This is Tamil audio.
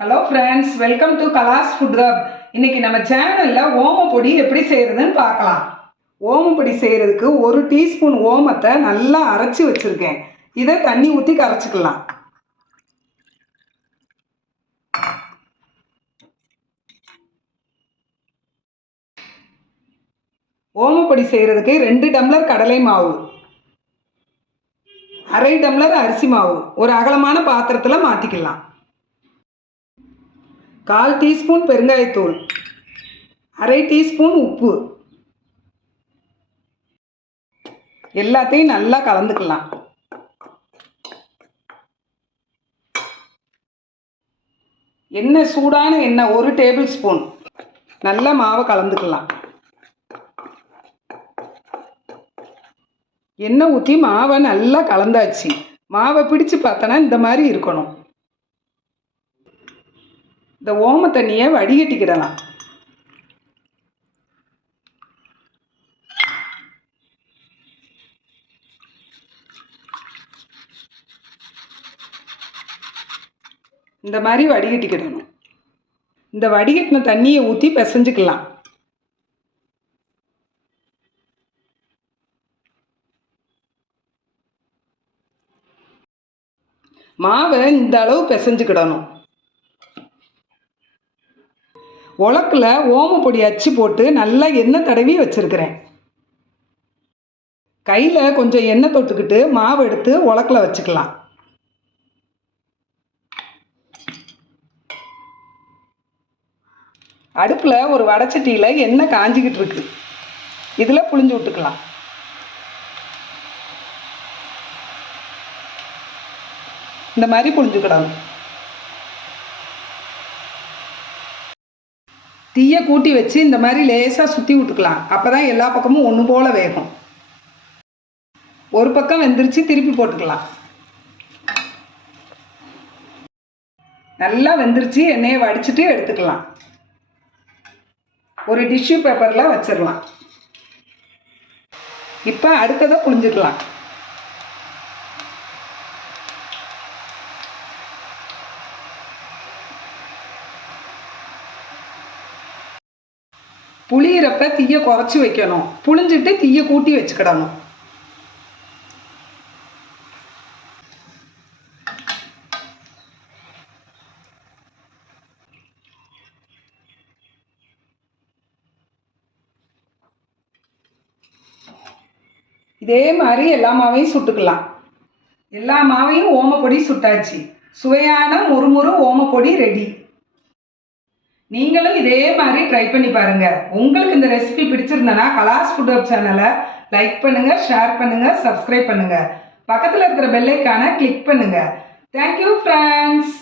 Hello friends welcome to Kalas food hub இன்னைக்கு நம்ம சேனலில் ஓமப்பொடி எப்படி செய்கிறதுன்னு பார்க்கலாம். ஓமப்பொடி செய்கிறதுக்கு ஒரு டீஸ்பூன் ஓமத்தை நல்லா அரைச்சி வச்சுருக்கேன். இதை தண்ணி ஊற்றி கரைச்சிக்கலாம். ஓமப்பொடி செய்கிறதுக்கு ரெண்டு டம்ளர் கடலை மாவு அரை டம்ளர் அரிசி மாவு ஒரு அகலமான பாத்திரத்தில் மாற்றிக்கலாம் கால் டீஸ்பூன் பெருங்காயத்தூள். அரை டீஸ்பூன் உப்பு. எல்லாத்தையும் நல்லா கலந்துக்கலாம். எண்ணெய் சூடான எண்ணெய் ஒரு டேபிள் ஸ்பூன். நல்லா மாவை கலந்துக்கலாம். எண்ணெய் ஊற்றி மாவை நல்லா கலந்தாச்சு. மாவை பிடிச்சு பார்த்தோன்னா இந்த மாதிரி இருக்கணும். இந்த ஓம தண்ணியை வடிகட்டிக்கிடலாம். இந்த மாதிரி வடிகட்டிக்கிடணும். இந்த வடிகட்டின தண்ணியை ஊற்றி பிசைஞ்சுக்கலாம். மாவை இந்த அளவு பிசைஞ்சுக்கிடணும். உலக்கில் ஓமப்பொடி அச்சு போட்டு நல்லா எண்ணெய் தடவி வச்சுருக்கிறேன். கையில் கொஞ்சம் எண்ணெய் தொட்டுக்கிட்டு மாவு எடுத்து உலக்கில் வச்சுக்கலாம். அடுப்பில் ஒரு வடச்சட்டியில் எண்ணெய் காஞ்சிக்கிட்டு இருக்கு. இதில் புளிஞ்சு விட்டுக்கலாம். இந்த மாதிரி புளிஞ்சுக்கிடணும் தீயை கூட்டி வச்சு இந்த மாதிரி லேசாக சுற்றி விட்டுக்கலாம். அப்போ தான் எல்லா பக்கமும் ஒன்று போல் வேகும். ஒரு பக்கம் வெந்துருச்சு திருப்பி போட்டுக்கலாம். நல்லா வெந்துருச்சு எண்ணெயை வடிச்சிட்டு எடுத்துக்கலாம். ஒரு டிஷ்யூ பேப்பரில் வச்சிடலாம். இப்போ அடுத்ததை புழிஞ்சிக்கலாம் புளியிறப்ப தீயை குறைச்சி வைக்கணும். புளிஞ்சிட்டு தீயை கூட்டி வச்சுக்கிடணும். இதே மாதிரி எல்லா மாவையும் சுட்டுக்கலாம். எல்லா மாவையும் ஓமப்பொடி சுட்டாச்சு. சுவையான முறுமுறு ஓமப்பொடி ரெடி நீங்களும் இதே மாதிரி ட்ரை பண்ணி பாருங்க. உங்களுக்கு இந்த ரெசிபி பிடிச்சிருந்தனா கலாஸ் ஃபுட் ஹப் சேனலை லைக் பண்ணுங்க ஷேர் பண்ணுங்க சப்ஸ்கிரைப் பண்ணுங்க. பக்கத்தில் இருக்கிற பெல்லைக்கான கிளிக் பண்ணுங்க. Thank you friends